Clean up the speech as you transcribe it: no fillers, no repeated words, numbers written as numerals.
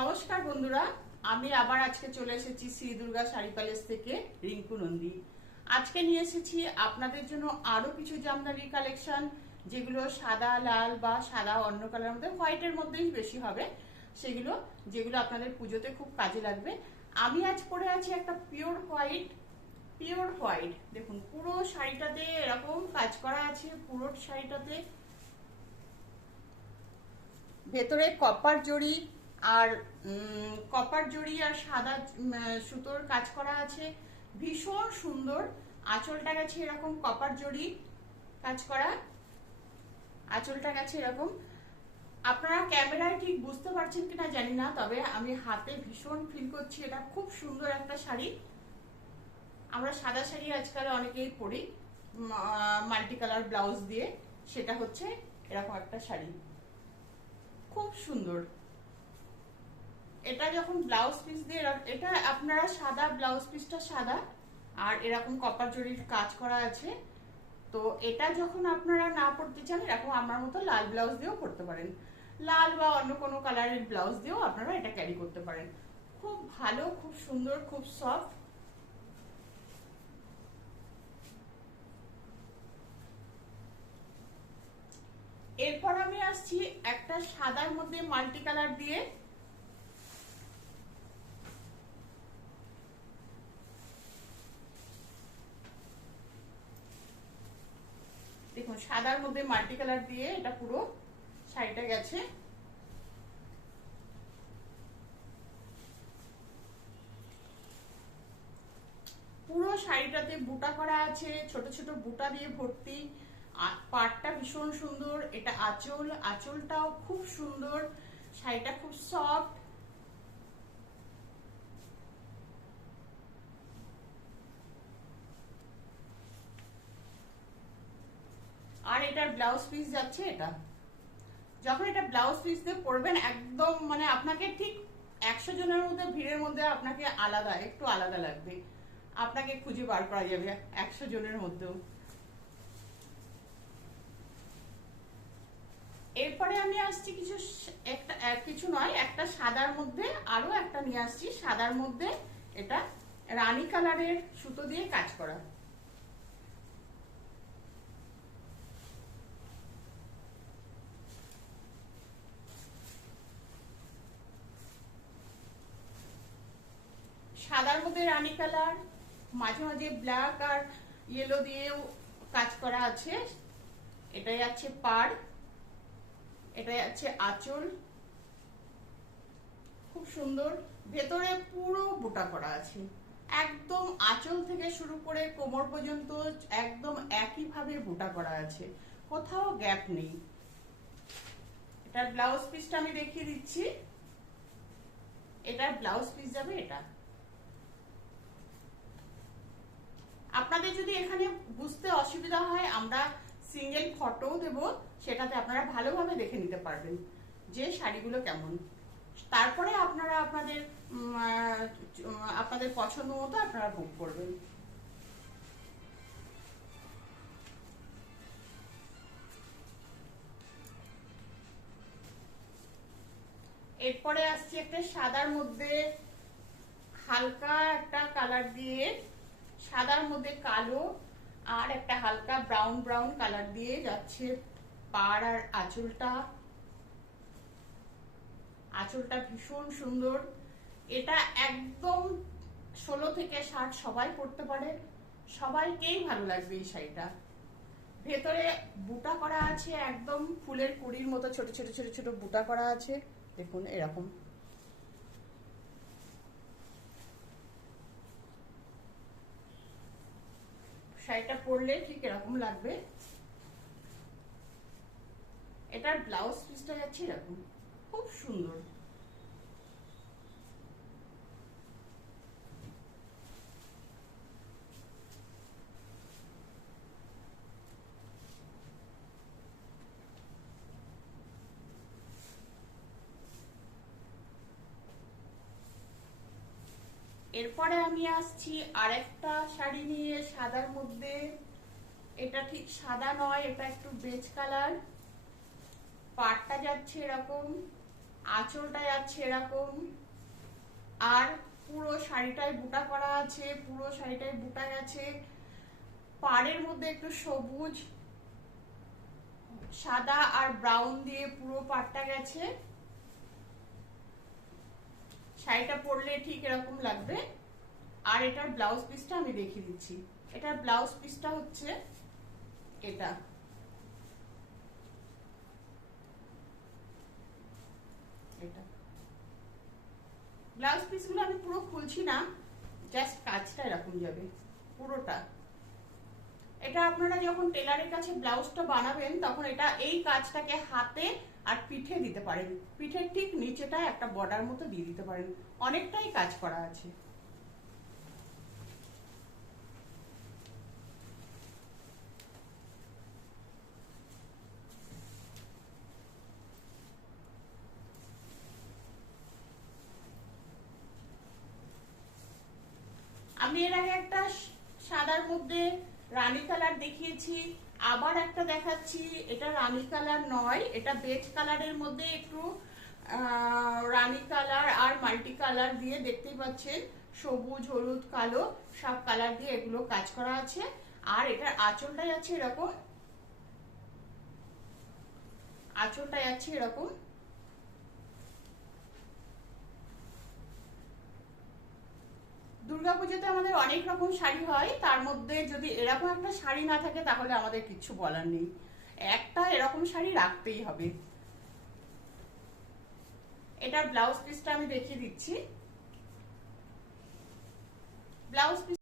নমস্কার বন্ধুরা, আমি আবার আজকে চলে এসেছি শ্রী দুর্গা শাড়ি প্যালেস থেকে রিঙ্কু নন্দী। আজকে নিয়ে এসেছি আপনাদের জন্য আরো কিছু জামদানি কালেকশন, যেগুলো সাদা লাল বা সাদা অন্য কালারের মধ্যে, হোয়াইটের মধ্যেই বেশি হবে সেগুলো, যেগুলো আপনাদের পুজোতে খুব কাজে লাগবে। আমি আজ পরে আছি একটা পিওর হোয়াইট। পিওর হোয়াইট, দেখুন পুরো শাড়িটাতে এরকম কাজ করা আছে। পুরো শাড়িটাতে ভেতরে কপার জড়ি আর কপার জড়ি আর সাদা সুতোর কাজ করা আছে, ভীষণ সুন্দর। আঁচলটা গেছে এরকম কপার জড়ি কাজ করা, আঁচলটা গেছে এরকম। আপনারা ক্যামেরায় ঠিক বুঝতে পারছেন কিনা জানি না, তবে আমি হাতে ভীষণ ফিল করছি এটা খুব সুন্দর একটা শাড়ি। আমরা সাদা শাড়ি আজকাল অনেকেই পরি মাল্টি কালার ব্লাউজ দিয়ে, সেটা হচ্ছে এরকম একটা শাড়ি, খুব সুন্দর। এটা যখন ব্লাউজ পিস দিয়ে, এটা আপনারা সাদা ব্লাউজ পিসটা সাদা আর এরকম কপার জরির কাজ করা আছে। তো এটা যখন আপনারা না পরতে চান, এরকম আমার মতো লাল ব্লাউজ দিয়েও পরতে পারেন, লাল বা অন্য কোনো কালারের ব্লাউজ দিয়েও আপনারা এটা ক্যারি করতে পারেন। খুব ভালো, খুব সুন্দর, খুব সফট। এরপর আমি আসছি একটা সাদার মধ্যে মাল্টি কালার দিয়ে। দেখুন সাদার মধ্যে মাল্টি কালার দিয়ে এটা পুরো শাড়িটা গেছে। পুরো শাড়িটাতে বুটা করা আছে, ছোট ছোট বুটা দিয়ে ভর্তি। পাড়টা ভীষণ সুন্দর। এটা আঁচল, আঁচলটাও খুব সুন্দর। শাড়িটা খুব সফট। আর এটার ব্লাউজ পিস যাচ্ছে এটা। যখন এটা ব্লাউজ পিস দিয়ে পরবেন, একদম মানে আপনাকে ঠিক 100 জনের মধ্যে, ভিড়ের মধ্যে আপনাকে আলাদা, একটু আলাদা লাগবে, আপনাকে খুঁজে বার করা যাবে 100 জনের মধ্যেও। এরপরে আমি আসছি কিছু, একটা কিছু নয়, একটা সাদার মধ্যে আরো একটা নিয়ে আসছি। সাদার মধ্যে এটা রানী কালারের সুতো দিয়ে কাজ করা। সাদার মধ্যে রানী কালার, মাঝে মাঝে ব্ল্যাক আর ইয়েলো দিয়েও কাজ করা আছে। এটাই আছে পাড়, এটাই আছে আঁচল, খুব সুন্দর। ভেতরে পুরো বুটা করা আছে, একদম আঁচল থেকে শুরু করে কোমর পর্যন্ত একদম একইভাবে বুটা করা আছে, কোথাও গ্যাপ নেই। এটার ব্লাউজ পিসটা আমি দেখিয়ে দিচ্ছি। এটার ব্লাউজ পিস যাবে এটা। আপনাদের যদি এখানে বুঝতে অসুবিধা হয়, আমরা সিঙ্গেল ফটোও দেব, সেটাতে আপনারা ভালোভাবে দেখে নিতে পারবেন যে শাড়িগুলো কেমন। তারপরে আপনারা আপনাদের আপনাদের পছন্দ মতো আপনারা বুক করবেন। এরপরে আসছে একটা সাদার মধ্যে হালকা একটা কালার দিয়ে, সাদার মধ্যে কালো আর একটা হালকা ব্রাউন ব্রাউন কালার দিয়ে যাচ্ছে পাড় আর আঁচলটা। আঁচলটা ভীষণ সুন্দর। এটা একদম 16 থেকে 60 সবাই পরতে পারে, সবাইকেই ভালো লাগবে এই শাড়িটা। ভেতরে বুটা করা আছে, একদম ফুলের কুড়ির মতো ছোট ছোট ছোট ছোট বুটা করা আছে, দেখুন এরকম। শাড়িটা পরলে ঠিক এরকম লাগবে। এটার ব্লাউজ পিসটা যাচ্ছে এরকম, খুব সুন্দর। এরপরে আমি আসছি আরেকটা শাড়ি নিয়ে সাদার মধ্যে। এটা ঠিক সাদা নয়, এটা একটু বেজ কালার। পাড়টা যাচ্ছে এরকম, আঁচলটা যাচ্ছে এরকম, আর পুরো শাড়িটায় বুটা করা আছে, পুরো শাড়িটায় বুটা গেছে, পাড়ের মধ্যে একটু সবুজ, সাদা আর ব্রাউন দিয়ে পুরো পাড়টা গেছে। শাড়িটা পরলে ঠিক এরকম লাগবে। আর এটার ব্লাউজ পিসটা আমি দেখিয়ে দিচ্ছি। এটার ব্লাউজ পিসটা হচ্ছে এটা। এটা ব্লাউজ পিসগুলো আমি পুরো খুলছি না, জাস্ট কাজটা এরকম যাবে পুরোটা। এটা আপনারা যখন টেলারের কাছে ব্লাউজটা বানাবেন তখন এটা এই কাজটাকে হাতে আর পিঠে দিতে পারেন, পিঠের ঠিক নিচেটা একটা বর্ডার মতো দিয়ে দিতে পারেন, অনেকটাই কাজ করা আছে। আমি এর আগে একটা সাদার মধ্যে রানী কালার দেখিয়েছি, আবার একটা দেখাচ্ছি। এটা রানী কালার নয়, এটা বেজ কালারের মধ্যে একটু রানী কালার আর মাল্টি কালার দিয়ে, দেখতেই পাচ্ছেন সবুজ, হলুদ, কালো সব কালার দিয়ে এগুলো কাজ করা আছে। আর এটার আঁচলটা যাচ্ছে এরকম, আঁচলটা যাচ্ছে এরকম। দুর্গাপুজোতে আমাদের অনেক রকম শাড়ি হয়, তার মধ্যে যদি এরকম একটা শাড়ি না থাকে তাহলে আমাদের কিচ্ছু বলার নেই, একটা এরকম শাড়ি রাখতেই হবে। এটার ব্লাউজ পিসটা আমি দেখিয়ে দিচ্ছি। Blouse piece